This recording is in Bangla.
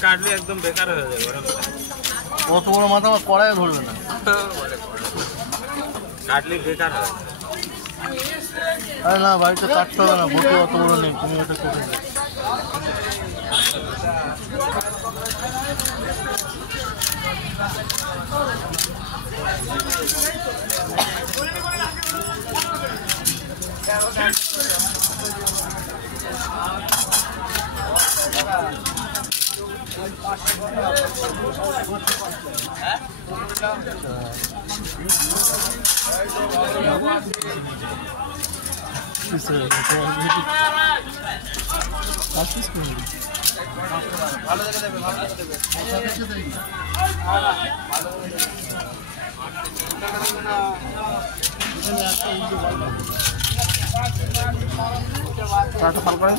কাটলে একদম বেকার হয়ে যাবে। কত বড় মাথা আমার কড়াই ধরবে না, কাটলে বেকার হয়। আরে না বাড়িতে কাটতে হবে না, বটি অত বড় নেই, তুমি এটা কেটে দেবে। ভালো দেখে দেবে, ভালো দেখে দেবে। ফাল করে